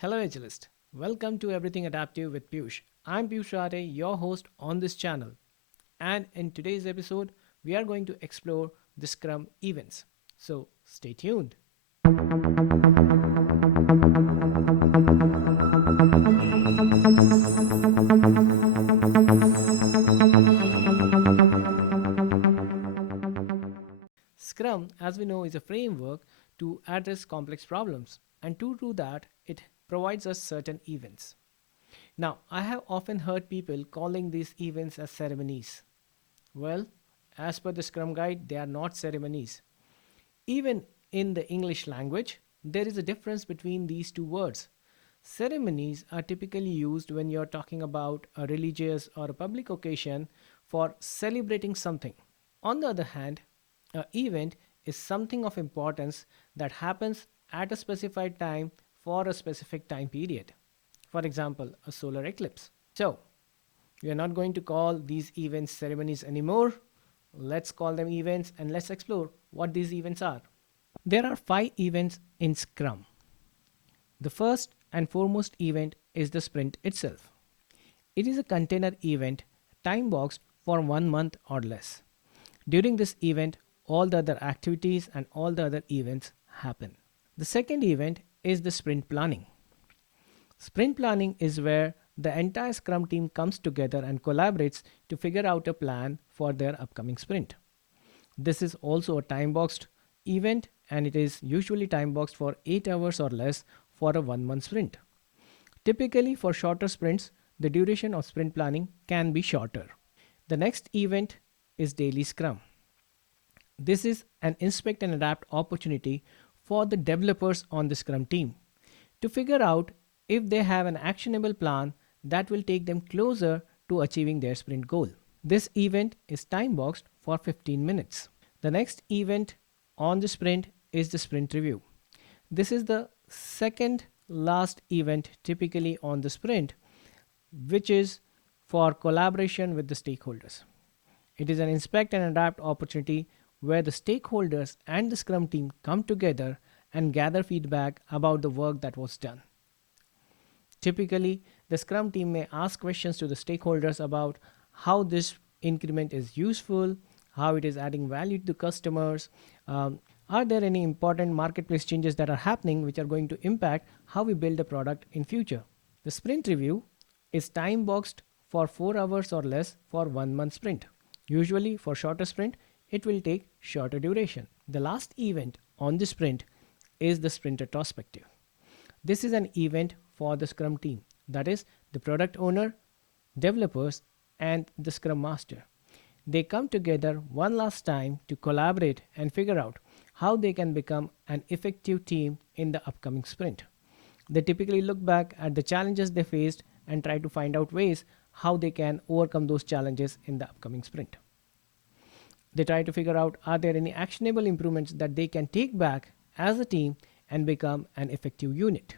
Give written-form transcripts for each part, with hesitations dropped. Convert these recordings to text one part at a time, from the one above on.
Hello, Agilist. Welcome to Everything Adaptive with Piyush. I'm Piyush Rade, your host on this channel. And in today's episode, we are going to explore the Scrum events. So stay tuned. Scrum, as we know, is a framework to address complex problems. And to do that, it provides us certain events. Now, I have often heard people calling these events as ceremonies. Well, as per the Scrum Guide, they are not ceremonies. Even in the English language, there is a difference between these two words. Ceremonies are typically used when you're talking about a religious or a public occasion for celebrating something. On the other hand, an event is something of importance that happens at a specified time for a specific time period. For example, a solar eclipse. So, we are not going to call these events ceremonies anymore. Let's call them events and let's explore what these events are. There are 5 events in Scrum. The first and foremost event is the sprint itself. It is a container event time boxed for 1 month or less. During this event, all the other activities and all the other events happen. The second event is the sprint planning. Sprint planning is where the entire Scrum team comes together and collaborates to figure out a plan for their upcoming sprint. This is also a time boxed event and it is usually time boxed for 8 hours or less for a 1 month sprint. Typically, for shorter sprints, the duration of sprint planning can be shorter. The next event is daily Scrum. This is an inspect and adapt opportunity for the developers on the Scrum team to figure out if they have an actionable plan that will take them closer to achieving their sprint goal. This event is time boxed for 15 minutes. The next event on the sprint is the sprint review. This is the second last event typically on the sprint, which is for collaboration with the stakeholders. It is an inspect and adapt opportunity where the stakeholders and the Scrum team come together and gather feedback about the work that was done. Typically, the Scrum team may ask questions to the stakeholders about how this increment is useful, how it is adding value to the customers, are there any important marketplace changes that are happening which are going to impact how we build a product in future. The sprint review is time boxed for 4 hours or less for 1 month sprint. Usually for shorter sprint, it will take shorter duration. The last event on the sprint is the sprint retrospective. This is an event for the Scrum team, that is, the product owner, developers, and the Scrum Master. They come together one last time to collaborate and figure out how they can become an effective team in the upcoming sprint. They typically look back at the challenges they faced and try to find out ways how they can overcome those challenges in the upcoming sprint. They try to figure out are there any actionable improvements that they can take back as a team and become an effective unit.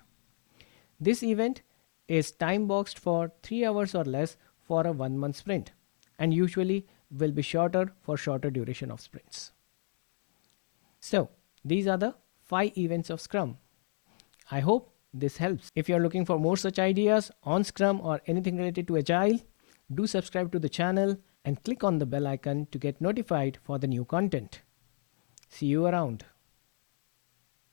This event is time boxed for 3 hours or less for a 1 month sprint and usually will be shorter for shorter duration of sprints. So, these are the 5 events of Scrum. I hope this helps. If you are looking for more such ideas on Scrum or anything related to Agile, do subscribe to the channel and click on the bell icon to get notified for the new content. See you around.